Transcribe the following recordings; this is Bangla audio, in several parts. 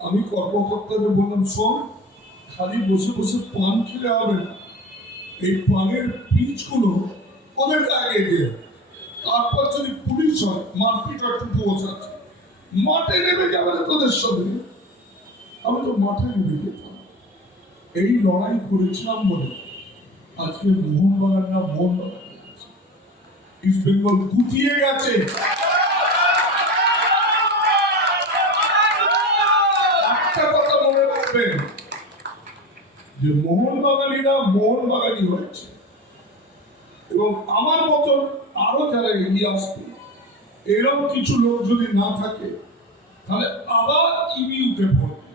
আমি কর্মকর্তাদের বললাম, শোন, খালি বসে বসে পান খেলে হবে না। এই পানের পিচগুলো ওদের আগে দিয়ে তারপর যদি পুলিশ হয়, মারপিট একটু বসাচ্ছে মাঠে নেমে যাবে না তোদের সঙ্গে আমি তো মাঠে নেমে যেতাম এই লড়াই করেছিলাম বলে আজকে মোহনবাগান না মোহনবাগান। ইস্ট বেঙ্গল গুটিয়ে গেছে একটা কথা রাখবেন যে মোহনবাগানিরা মোহনবাগানি হয়েছে। এবং আমার মতন আরও যারা এগিয়ে আসবে এরকম কিছু লোক যদি না থাকে, তাহলে আবার ইবি উঠে পড়বে।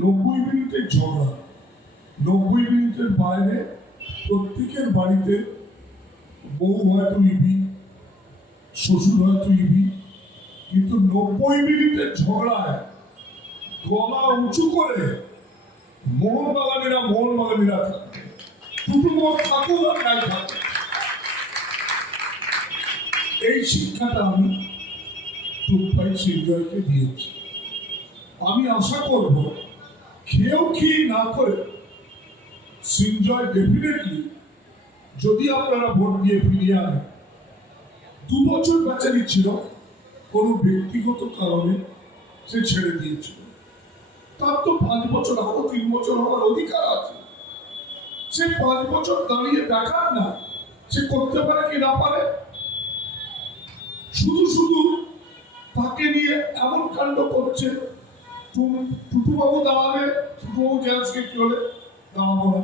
নব্বই মিনিটের ঝগড়া, নব্বই মিনিটের বাইরে প্রত্যেকের বাড়িতে বউ হয়তো ইবি, শ্বশুর হয়তো ইবি, কিন্তু নব্বই মিনিটের ঝগড়ায় গলা উঁচু করে মোহনবাগানিরা মোহনবাগানিরা থাকবে দুটো মোট থাকুক এই শিক্ষাটা আমি টুকপাই সিনজয়কে দিয়েছি। আমি আশা করব খেয়েও খেয়ে না করে সিনজয় ডেফিনেটলি যদি আপনারা ভোট দিয়ে ফিরিয়ে আনেন। দু বছর বেচারি ছিল, কোনো ব্যক্তিগত কারণে সে ছেড়ে দিয়েছিল। তার তো পাঁচ বছর আরও তিন বছর হওয়ার অধিকার আছে। সে পাঁচ বছর দাঁড়িয়ে দেখার না, সে করতে পারে কি না পারে? শুধু শুধু তাকে নিয়ে এমন কাণ্ড করছে টুটুবাবু দাঁড়াবে, টুটুবাবু গ্যাসকে কি হলে দাঁড়াবো না।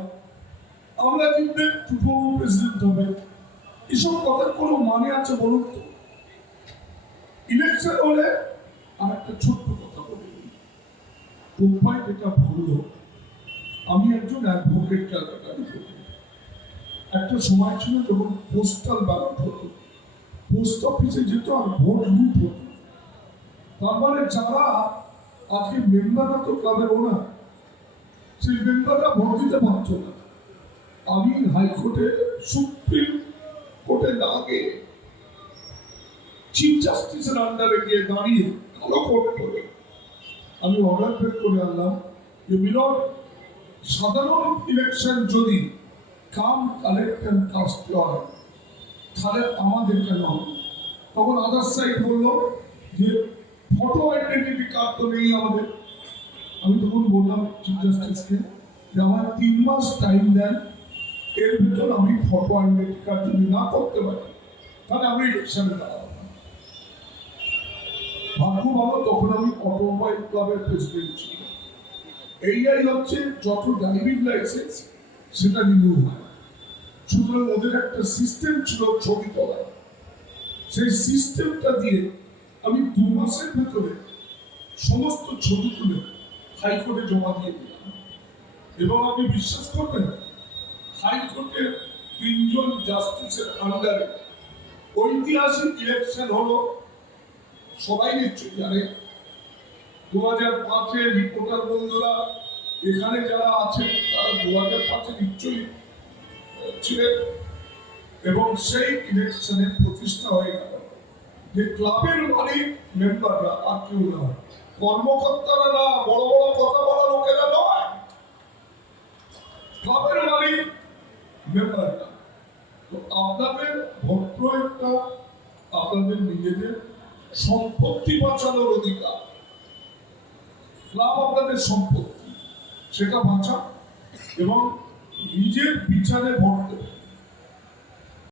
আমরা জিতলে টুটুবাবু প্রেসিডেন্ট হবে। এসব কথার কোনো মানে আছে বলুন তো? ইলেকশন হলে আর একটা ছোট্ট কথা। বলি যেটা বলল আমি একজন অ্যাডভোকেট ক্যালকাটারি করি একটা সময় ছিল যখন পোস্টাল ব্যালট হতো। পোস্ট অফিসে যেত আর ভোট লুট হতো। তার মানে যারা আজকে মেম্বাররা তো ক্লাবের ওনার সেই মেম্বাররা ভোট দিতে পারতো না। আমি হাইকোর্টে সুপ্রিম কোর্টে না গিয়ে চিফ জাস্টিসের আন্ডারে গিয়ে দাঁড়িয়ে কালো কোর্ট করে আমি অর্ডার বের করে আনলাম যে মিলন সাধারণ ইলেকশন যদি কাম কালেক্ট অ্যান্ড কাস্ট হয়, তাহলে আমাদের কেন? তখন আদার সাইড বলল যে ফটো আইডেন্টিটি কার্ড তো নেই আমাদের আমি তখন বললাম চিফ জাস্টিসকে যে আমার তিন মাস টাইম দেন, এর ভিতর আমি ফটো আইডেন্টি কার্ড যদি না করতে পারি, তাহলে আমি ইলেকশনে দাঁড়াবো। ভাগ্য ভালো তখন আমি অটোমোবাইল ক্লাবের প্রেসিডেন্ট ছিলাম। এইটাই হচ্ছে যত ড্রাইভিং লাইসেন্স সেটা রিনিউ সুতরাং ওদের একটা সিস্টেম ছিল ছবি তোলার সেই সিস্টেমটা দিয়ে আমি দু মাসের ভেতরে সমস্ত ছবি তুলে হাইকোর্টে জমা দিয়ে দিলাম। এবং আপনি বিশ্বাস করবেন, হাইকোর্টের তিনজন জাস্টিসের আন্ডারে ঐতিহাসিক ইলেকশন হলো সবাই নিশ্চয়ই জানে। দু হাজার পাঁচে রিপোর্টার বন্ধুরা, এখানে যারা আছেন, তারা দু হাজার পাঁচে নিশ্চয়ই ছিলেন। এবং সেই ইলেকশনে প্রতিষ্ঠা হয়ে গেল। যে ক্লাবের মালিক মেম্বাররা আর কেউ না। কর্মকর্তারা না, বড় বড় কথা বলা লোকেরা নয়। ক্লাবের মালিক মেম্বাররা তো আপনাদের ভোট প্রয়োগটা আপনাদের নিজেদের সম্পত্তি বাঁচানোর অধিকার। ক্লাব আপনাদের সম্পত্তি সেটা বাঁচা এবং নিজের বিচারে ভর